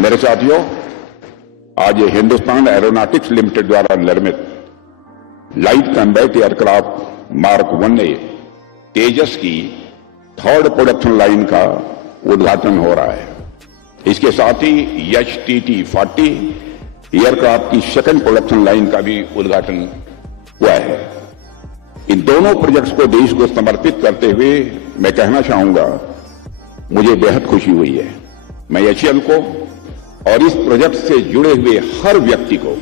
मेरे साथियों, आज ये हिंदुस्तान एरोनॉटिक्स लिमिटेड द्वारा निर्मित लाइट कॉम्बैट एयरक्राफ्ट मार्क 1 ने तेजस की थर्ड प्रोडक्शन लाइन का उद्घाटन हो रहा है। इसके साथ ही HTT-40 एयरक्राफ्ट की सेकंड प्रोडक्शन लाइन का भी उद्घाटन हुआ है। इन दोनों प्रोजेक्ट्स को देश को समर्पित करते हुए मैं कहना चाहूंगा, मुझे बेहद खुशी हुई है। मैं HAL को और इस प्रोजेक्ट से जुड़े हुए हर व्यक्ति को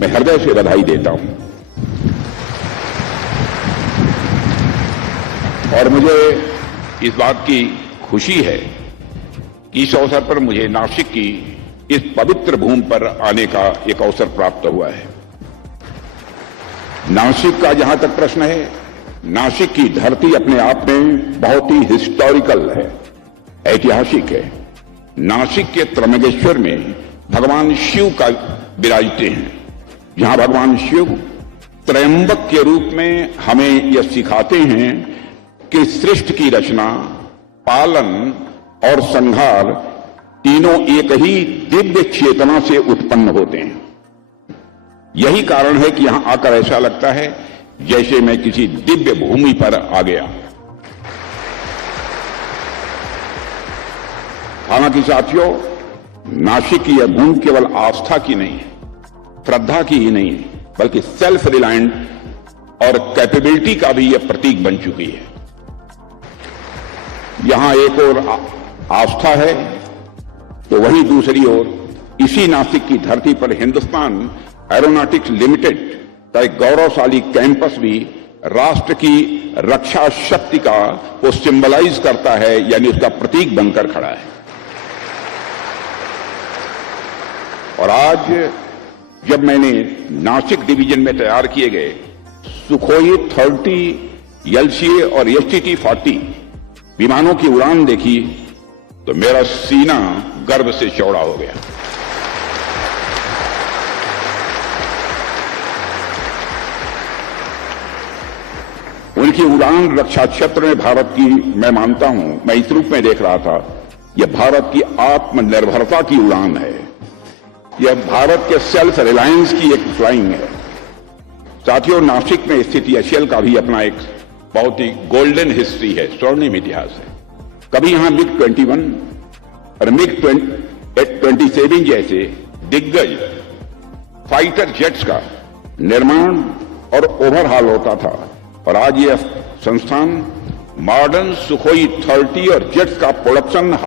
मैं हृदय से बधाई देता हूं और मुझे इस बात की खुशी है कि इस अवसर पर मुझे नासिक की इस पवित्र भूमि पर आने का एक अवसर प्राप्त हुआ है। नासिक का जहां तक प्रश्न है, नासिक की धरती अपने आप में बहुत ही हिस्टोरिकल है, ऐतिहासिक है। नासिक के त्र्यंबकेश्वर में भगवान शिव का विराजते हैं, जहां भगवान शिव त्रयंबक के रूप में हमें यह सिखाते हैं कि सृष्टि की रचना, पालन और संहार तीनों एक ही दिव्य चेतना से उत्पन्न होते हैं। यही कारण है कि यहां आकर ऐसा लगता है जैसे मैं किसी दिव्य भूमि पर आ गया। हालांकि साथियों, नासिक की यह भूमि केवल आस्था की नहीं है, श्रद्धा की ही नहीं है, बल्कि सेल्फ रिलायंट और कैपेबिलिटी का भी यह प्रतीक बन चुकी है। यहां एक और आस्था है तो वहीं दूसरी ओर इसी नासिक की धरती पर हिंदुस्तान एरोनॉटिक्स लिमिटेड का एक गौरवशाली कैंपस भी राष्ट्र की रक्षा शक्ति का वो सिंबलाइज करता है, यानी उसका प्रतीक बनकर खड़ा है। और आज जब मैंने नासिक डिवीजन में तैयार किए गए सुखोई 30 LCA और HTT-40 विमानों की उड़ान देखी तो मेरा सीना गर्व से चौड़ा हो गया। उनकी उड़ान रक्षा क्षेत्र में भारत की, मैं मानता हूं, मैं इस रूप में देख रहा था, यह भारत की आत्मनिर्भरता की उड़ान है। यह भारत के सेल्फ रिलायंस की एक फ्लाइंग है। साथियों, नासिक में स्थित HAL का भी अपना एक बहुत ही गोल्डन हिस्ट्री है, स्वर्णिम इतिहास है। कभी यहां MiG-21 और MiG-27 जैसे दिग्गज फाइटर जेट्स का निर्माण और ओवरहॉल होता था, और आज यह संस्थान मॉडर्न सुखोई 30 और जेट्स का प्रोडक्शन